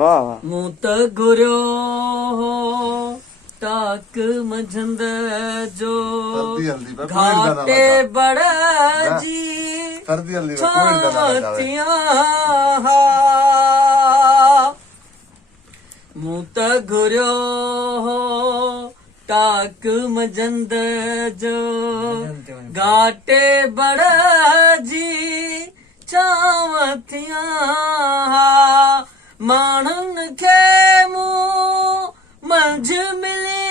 वाह मूं त घुरियो हो टाक मंझंद जो घाटे बड़ जी छोतियां मूं त घुरियो हो टाक मंझंद जो घाटे बड़ जी छावतियां माण्हुनि खे मूं मंझ मिली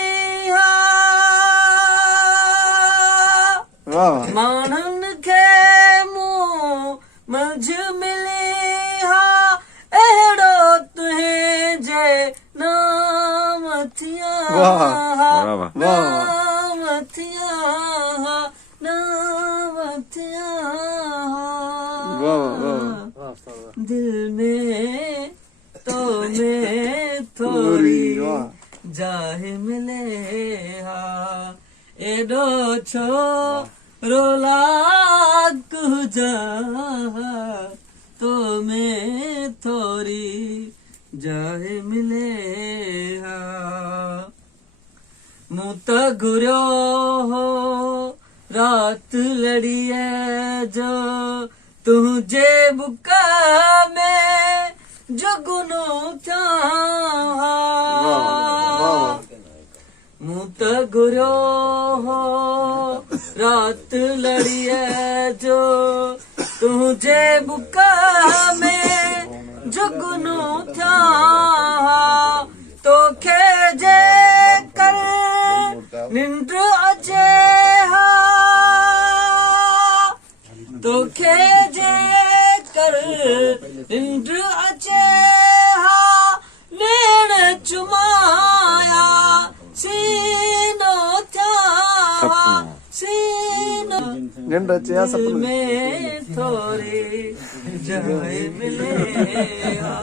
माण्हुनि खे मूं मंझ मिली अहिड़ो तुंहिंजे नाम थियां नाम थियां नाम थियां दिल में तो में थोरी जाहि मिले हा एडो छोरो लाख हुजा तो में थोरी जाहि मिले हा मूं त घुरियो हो रात लड़ीअ जो तुंहिंजे बुक में जुगनू थियां मूं त घुरियो हो रात लड़ीअ जो तुंहिंजे बुक में जुगनू थियां तोखे जे कर निंड अचे हा तोखे जे कर निंड अचे हा नेण चुमाया सीनो थिया सीनो निंड अचे में थोरी जाइ मिले हा।